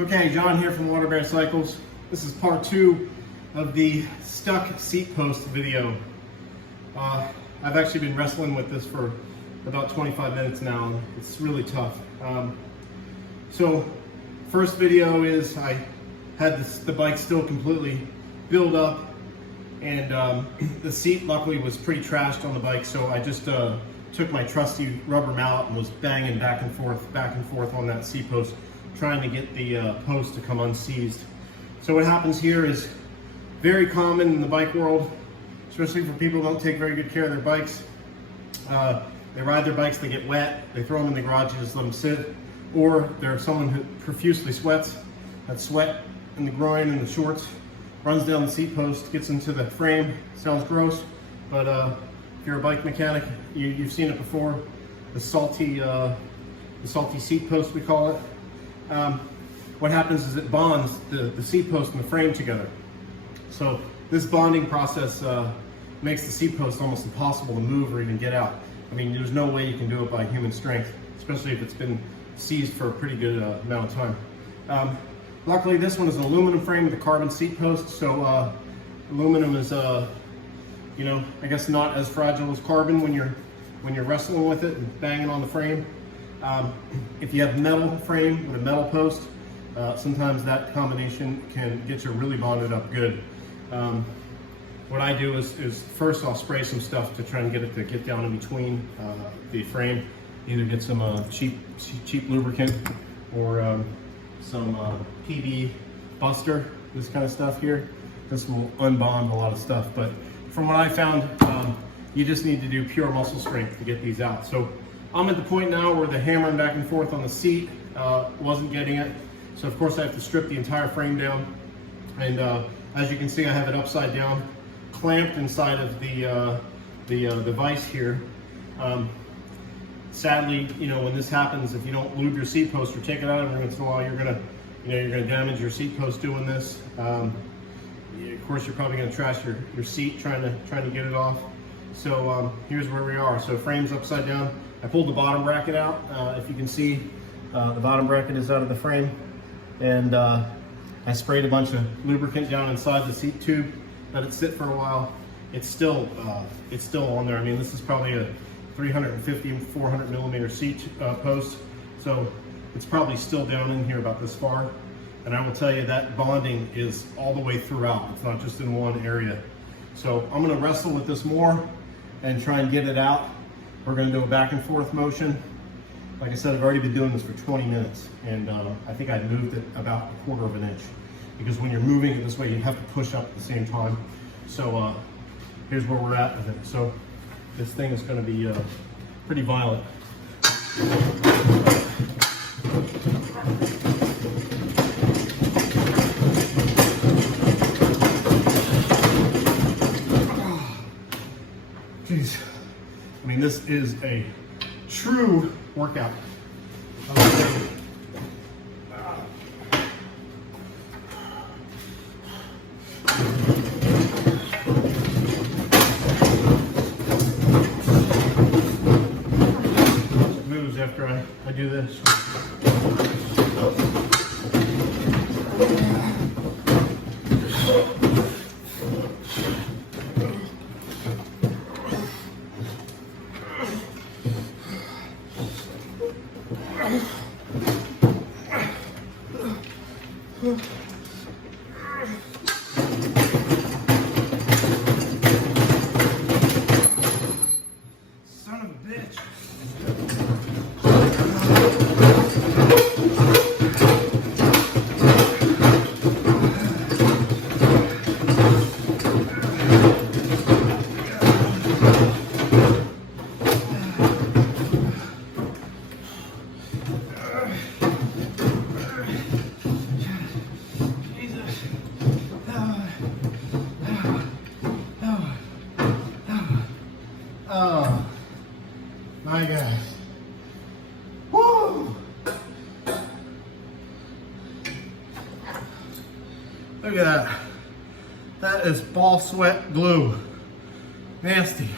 Okay, John here from Waterbear Cycles. This is part 2 of the stuck seat post video. I've actually been wrestling with this for about 25 minutes now. It's really tough. So first video is I had the bike still completely built up, and the seat luckily was pretty trashed on the bike, so I just took my trusty rubber mallet and was banging back and forth on that seat post, trying to get the post to come unseized. So what happens here is very common in the bike world, especially for people who don't take very good care of their bikes. They ride their bikes, they get wet, they throw them in the garage, just let them sit. Or they're someone who profusely sweats. That sweat in the groin and the shorts runs down the seat post, gets into the frame. Sounds gross, but if you're a bike mechanic, you've seen it before. The salty seat post, we call it. What happens is it bonds the seat post and the frame together. So this bonding process makes the seat post almost impossible to move or even get out. I mean, there's no way you can do it by human strength, especially if it's been seized for a pretty good amount of time. Luckily, this one is an aluminum frame with a carbon seat post, so aluminum is, you know, I guess not as fragile as carbon when you're wrestling with it and banging on the frame. If you have metal frame with a metal post, sometimes that combination can get you really bonded up good. What I do is first I'll spray some stuff to try and get it to get down in between the frame. Either get some cheap lubricant or some PB Buster, this kind of stuff here. This will unbond a lot of stuff, but from what I found, you just need to do pure muscle strength to get these out. So I'm at the point now where the hammering back and forth on the seat wasn't getting it. So of course I have to strip the entire frame down. And as you can see, I have it upside down, clamped inside of the vise here. Sadly, you know, when this happens, if you don't lube your seat post or take it out every once in a while, you're gonna damage your seat post doing this. Of course, you're probably gonna trash your seat trying to get it off. So here's where we are. So frame's upside down. I pulled the bottom bracket out. If you can see, the bottom bracket is out of the frame, and I sprayed a bunch of lubricant down inside the seat tube. Let it sit for a while. It's still on there. I mean, this is probably a 350, 400 millimeter seat post, so it's probably still down in here about this far. And I will tell you that bonding is all the way throughout. It's not just in one area. So I'm gonna wrestle with this more and try and get it out. We're gonna do a back and forth motion. Like I said, I've already been doing this for 20 minutes, and I think I moved it about 1/4 of an inch, because when you're moving it this way, you have to push up at the same time. So here's where we're at with it. So this thing is going to be pretty violent. Jeez. I mean, this is a true workout. After I do this. Son of a bitch. Oh my gosh. Woo! Look at that. That is ball sweat glue. Nasty.